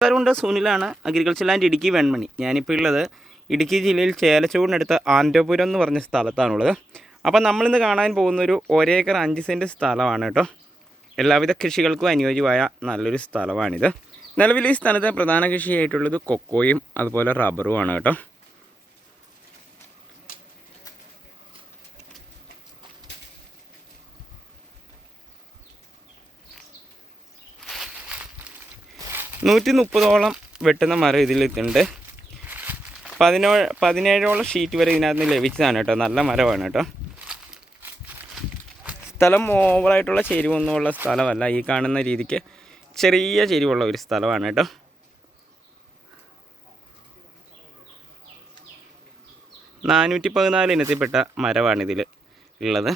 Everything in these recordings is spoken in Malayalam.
നമസ്കാരമുണ്ട് സൂനിലാണ് അഗ്രികൾച്ചർ ലാൻഡ് ഇടുക്കി വെൺമണി. ഞാനിപ്പോൾ ഉള്ളത് ഇടുക്കി ജില്ലയിൽ ചേലച്ചൂടിനടുത്ത് ആന്റോപുരം എന്ന് പറഞ്ഞ സ്ഥലത്താണുള്ളത്. അപ്പോൾ നമ്മളിന്ന് കാണാൻ പോകുന്ന ഒരു ഒരേക്കർ അഞ്ച് സെന്റ് സ്ഥലമാണ് കേട്ടോ. എല്ലാവിധ കൃഷികൾക്കും അനുയോജ്യമായ നല്ലൊരു സ്ഥലമാണിത്. നിലവിൽ ഈ സ്ഥലത്തെ പ്രധാന കൃഷിയായിട്ടുള്ളത് കൊക്കോയും അതുപോലെ റബ്ബറുമാണ് കേട്ടോ. നൂറ്റി മുപ്പതോളം വെട്ടുന്ന മരം ഇതിലെത്തുന്നുണ്ട് പതിനോ പതിനേഴോളം ഷീറ്റ് വരെ ഇതിനകത്ത് നിന്ന് ലഭിച്ചതാണ് കേട്ടോ. നല്ല മരമാണ് കേട്ടോ. സ്ഥലം ഓവറായിട്ടുള്ള ചെരിവൊന്നുമുള്ള സ്ഥലമല്ല. ഈ കാണുന്ന രീതിക്ക് ചെറിയ ചെരിവുള്ള ഒരു സ്ഥലമാണ് കേട്ടോ. നാനൂറ്റി പതിനാല് ഇനത്തിൽപ്പെട്ട മരമാണിതിൽ ഉള്ളത്.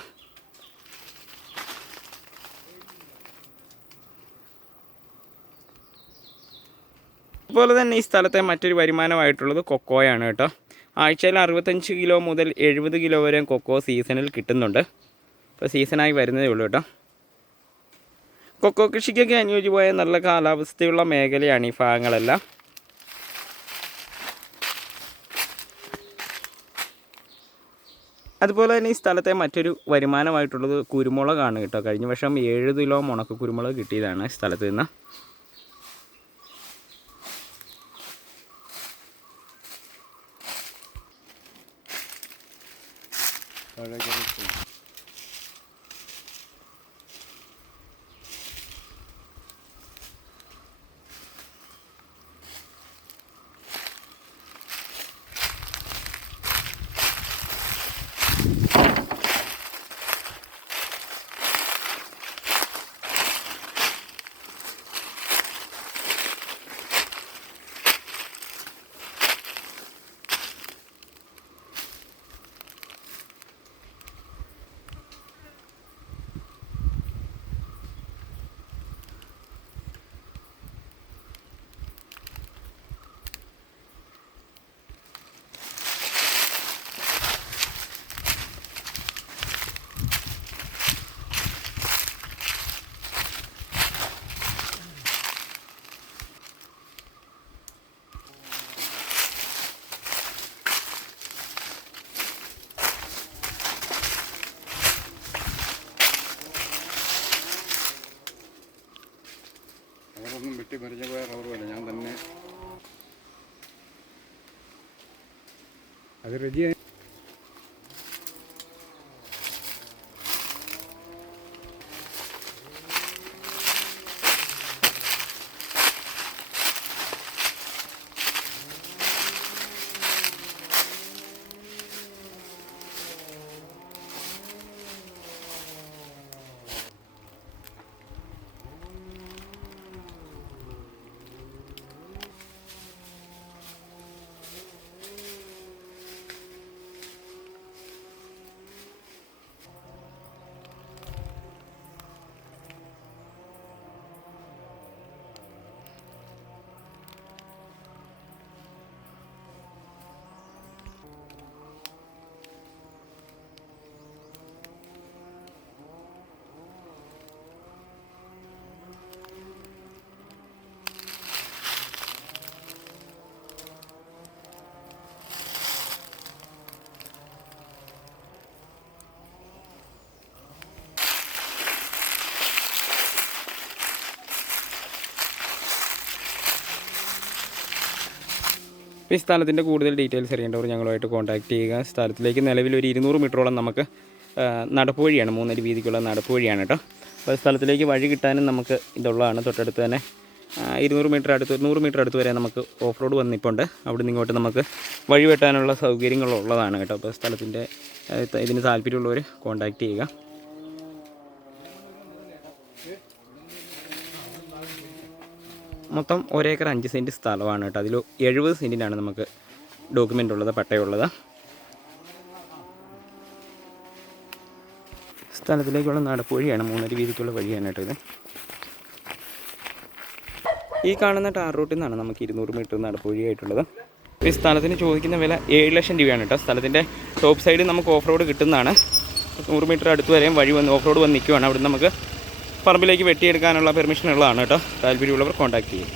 അതുപോലെ തന്നെ ഈ സ്ഥലത്തെ മറ്റൊരു വരുമാനമായിട്ടുള്ളത് കൊക്കോയാണ് കേട്ടോ. ആഴ്ചയിൽ അറുപത്തഞ്ച് കിലോ മുതൽ എഴുപത് കിലോ വരെ കൊക്കോ സീസണിൽ കിട്ടുന്നുണ്ട്. ഇപ്പോൾ സീസണായി വരുന്നതേ ഉള്ളൂ കേട്ടോ. കൊക്കോ കൃഷിക്കൊക്കെ അനുയോജ്യമായ നല്ല കാലാവസ്ഥയുള്ള മേഖലയാണ് ഈ ഭാഗങ്ങളെല്ലാം. അതുപോലെ തന്നെ ഈ സ്ഥലത്തെ മറ്റൊരു വരുമാനമായിട്ടുള്ളത് കുരുമുളകാണ് കേട്ടോ. കഴിഞ്ഞ വർഷം ഏഴ് കിലോ മുണക്ക് കുരുമുളക് കിട്ടിയതാണ് സ്ഥലത്ത് നിന്ന്. Para gerek yok. വെട്ടി മരിഞ്ഞു പോയ റബ്ബറുമല്ല ഞാൻ തന്നെ. അത് റെഡി ഈ സ്ഥലത്തിന്റെ കൂടുതൽ ഡീറ്റെയിൽസ് അറിയേണ്ടവർ ഞങ്ങളുമായിട്ട് കോൺടാക്ട് ചെയ്യുക. സ്ഥലത്തിലേക്ക് നിലവിൽ ഒരു ഇരുന്നൂറ് മീറ്ററോളം നമുക്ക് നടപ്പ് വഴിയാണ് മൂന്നര വീതിക്കുള്ള നടപ്പ് വഴിയാണ് കേട്ടോ. അപ്പോൾ സ്ഥലത്തിലേക്ക് വഴി കിട്ടാനും നമുക്ക് ഇതുള്ളതാണ്. തൊട്ടടുത്ത് തന്നെ ഇരുന്നൂറ് മീറ്റർ അടുത്ത് നൂറ് മീറ്റർ അടുത്ത് വരെ നമുക്ക് ഓഫ് റോഡ് വന്നിപ്പോണ്ട് അവിടെ നിന്ന് ഇങ്ങോട്ട് നമുക്ക് വഴി വെട്ടാനുള്ള സൗകര്യങ്ങളുള്ളതാണ് കേട്ടോ. അപ്പോൾ സ്ഥലത്തിന്റെ ഇതിന് താല്പര്യമുള്ളവർ കോൺടാക്ട് ചെയ്യുക. മൊത്തം ഒരേക്കർ അഞ്ച് സെന്റ് സ്ഥലമാണ് കേട്ടോ. അതിൽ എഴുപത് സെന്റിനാണ് നമുക്ക് ഡോക്യുമെന്റ് ഉള്ളത് പട്ടയമുള്ളത്. സ്ഥലത്തിലേക്കുള്ള നടപ്പുവഴിയാണ് മൂന്നര വീതിക്കുള്ള വഴിയാണ് കേട്ടോ ഇത്. ഈ കാണുന്ന ടാർ റൂട്ടിൽ നിന്നാണ് നമുക്ക് ഇരുന്നൂറ് മീറ്റർ നടപ്പുവഴിയായിട്ടുള്ളത് ഈ സ്ഥലത്തിന് ചോദിക്കുന്ന വില ഏഴ് ലക്ഷം രൂപയാണ് കേട്ടോ. സ്ഥലത്തിന്റെ ടോപ്പ് സൈഡിൽ നമുക്ക് ഓഫ് റോഡ് കിട്ടുന്നതാണ്. നൂറ് മീറ്റർ അടുത്ത് വരെയും വഴി വന്ന് ഓഫ് റോഡ് വന്ന് നിൽക്കുവാണ്. അവിടെ നമുക്ക് പറമ്പിലേക്ക് വെട്ടിയെടുക്കാനുള്ള പെർമിഷൻ ഉള്ളതാണ് കേട്ടോ. താല്പര്യമുള്ളവർ കോൺടാക്ട് ചെയ്യും.